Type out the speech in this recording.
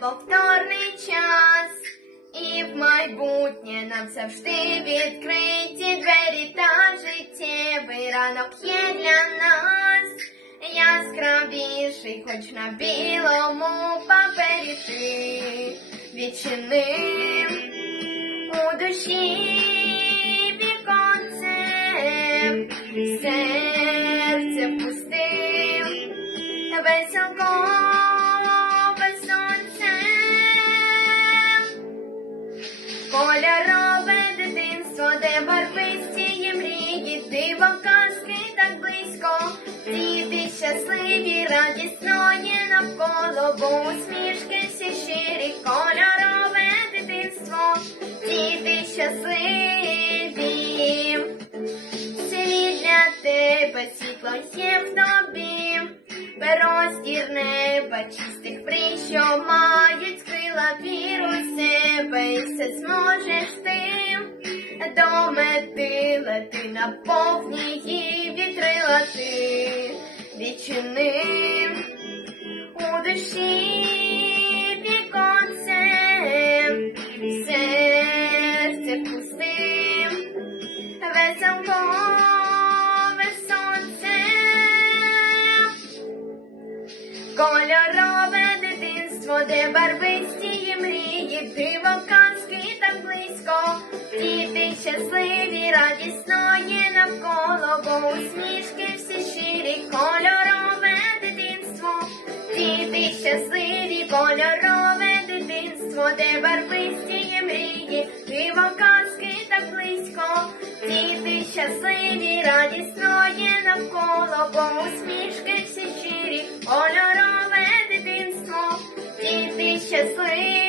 неповторний час, і в майбутнє нам завжди відкриті двері та життєвий ранок є для нас. Яскравіший, хоч на білому папері ти. Відчинив у душі віконце, серце впустив, веселкове радісно є навколо, бо усмішки всі щирі, кольорове дитинство, діти щасливі. Світ для тебе світло є в тобі, простір неба чистих мрій, що мають крила віру в себе, і все зможеш ти до мети лети на повні її вітрила ти. Відчинив веселкове сонце, кольорове дитинство, де барвисті мрії, диво казки так близько, діти щасливі, радісно є навколо, бо усмішки всі щирі, кольорове дитинство, діти щасливі, кольорове дитинство, де барвисті мрії, диво казки так близько, діти щасливі, радісно є навколо, кому смішки всі щирі, кольорове дитинство, діти щасливі.